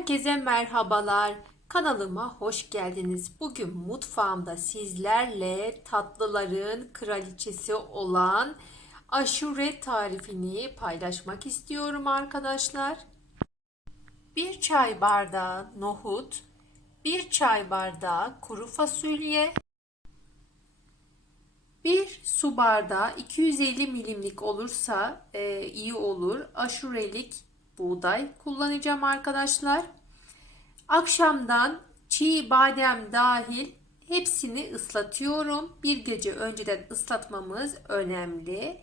Herkese merhabalar. Kanalıma hoş geldiniz. Bugün mutfağımda sizlerle tatlıların kraliçesi olan aşure tarifini paylaşmak istiyorum arkadaşlar. Bir çay bardağı nohut, bir çay bardağı kuru fasulye, bir su bardağı 250 milimlik olursa e, iyi olur. Aşurelik buğday kullanacağım arkadaşlar. Akşamdan çiğ badem dahil hepsini ıslatıyorum. Bir gece önceden ıslatmamız önemli.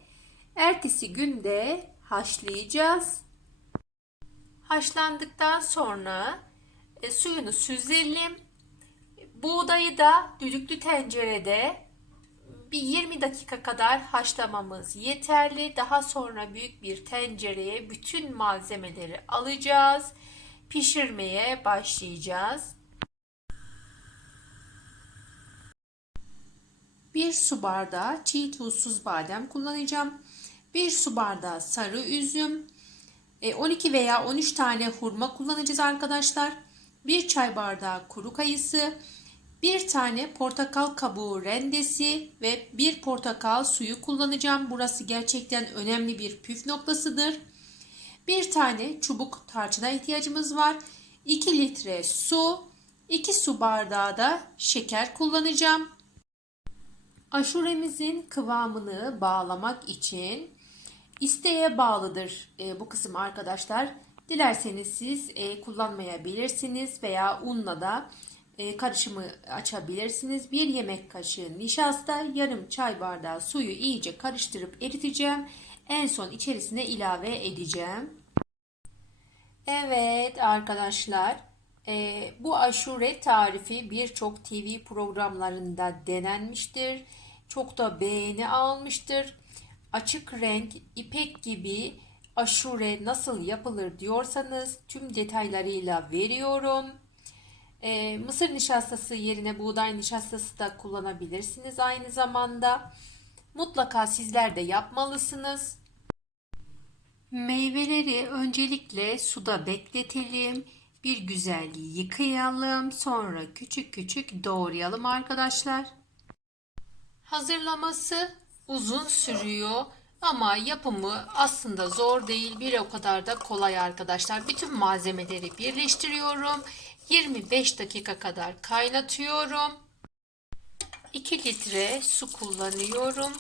Ertesi günde haşlayacağız. Haşlandıktan sonra e, suyunu süzelim. Buğdayı da düdüklü tencerede bir 20 dakika kadar haşlamamız yeterli. Daha sonra büyük bir tencereye bütün malzemeleri alacağız. Pişirmeye başlayacağız. Bir su bardağı çiğ tuzsuz badem kullanacağım. Bir su bardağı sarı üzüm. 12 veya 13 tane hurma kullanacağız arkadaşlar. Bir çay bardağı kuru kayısı. Bir tane portakal kabuğu rendesi ve bir portakal suyu kullanacağım. Burası gerçekten önemli bir püf noktasıdır. Bir tane çubuk tarçına ihtiyacımız var. 2 litre su, 2 su bardağı da şeker kullanacağım. Aşuremizin kıvamını bağlamak için isteğe bağlıdır e, bu kısım arkadaşlar. Dilerseniz siz e, kullanmayabilirsiniz veya unla da karışımı açabilirsiniz. Bir yemek kaşığı nişasta, yarım çay bardağı suyu iyice karıştırıp eriteceğim. En son içerisine ilave edeceğim. Evet arkadaşlar e, bu aşure tarifi birçok TV programlarında denenmiştir. Çok da beğeni almıştır. Açık renk, ipek gibi aşure nasıl yapılır diyorsanız tüm detaylarıyla veriyorum. E, mısır nişastası yerine buğday nişastası da kullanabilirsiniz aynı zamanda. Mutlaka sizler de yapmalısınız. Meyveleri öncelikle suda bekletelim. Bir güzel yıkayalım. Sonra küçük küçük doğrayalım arkadaşlar. Hazırlaması uzun sürüyor ama yapımı aslında zor değil. Bir o kadar da kolay arkadaşlar. Bütün malzemeleri birleştiriyorum. 25 dakika kadar kaynatıyorum. 2 litre su kullanıyorum.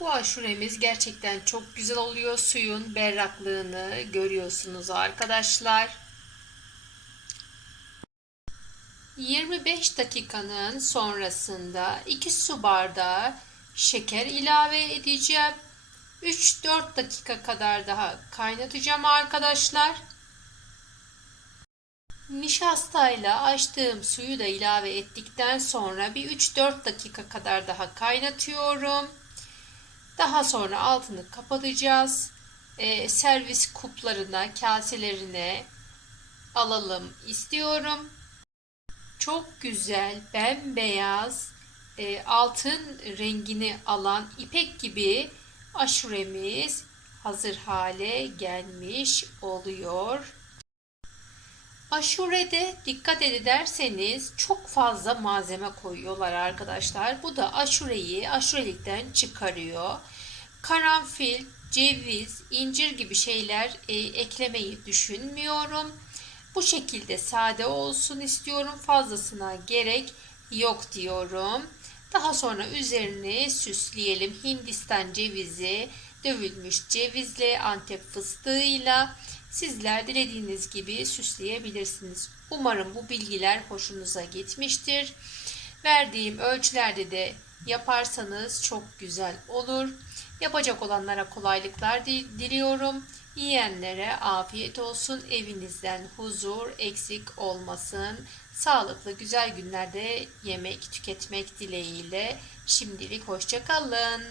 Bu aşuremiz gerçekten çok güzel oluyor. Suyun berraklığını görüyorsunuz arkadaşlar. 25 dakikanın sonrasında 2 su bardağı şeker ilave edeceğim. 3-4 dakika kadar daha kaynatacağım arkadaşlar. Nişastayla açtığım suyu da ilave ettikten sonra bir 3-4 dakika kadar daha kaynatıyorum. Daha sonra altını kapatacağız. Ee, servis kuplarına, kaselerine alalım istiyorum. Çok güzel, bembeyaz, e, altın rengini alan ipek gibi aşuremiz hazır hale gelmiş oluyor. Aşurede dikkat ederseniz çok fazla malzeme koyuyorlar arkadaşlar. Bu da aşureyi aşurelikten çıkarıyor. Karanfil, ceviz, incir gibi şeyler e, eklemeyi düşünmüyorum. Bu şekilde sade olsun istiyorum. Fazlasına gerek yok diyorum. Daha sonra üzerini süsleyelim. Hindistan cevizi, dövülmüş cevizle, antep fıstığıyla Sizler dilediğiniz gibi süsleyebilirsiniz. Umarım bu bilgiler hoşunuza gitmiştir. Verdiğim ölçülerde de yaparsanız çok güzel olur. Yapacak olanlara kolaylıklar diliyorum. Yiyenlere afiyet olsun. Evinizden huzur eksik olmasın. Sağlıklı güzel günlerde yemek tüketmek dileğiyle. Şimdilik hoşçakalın.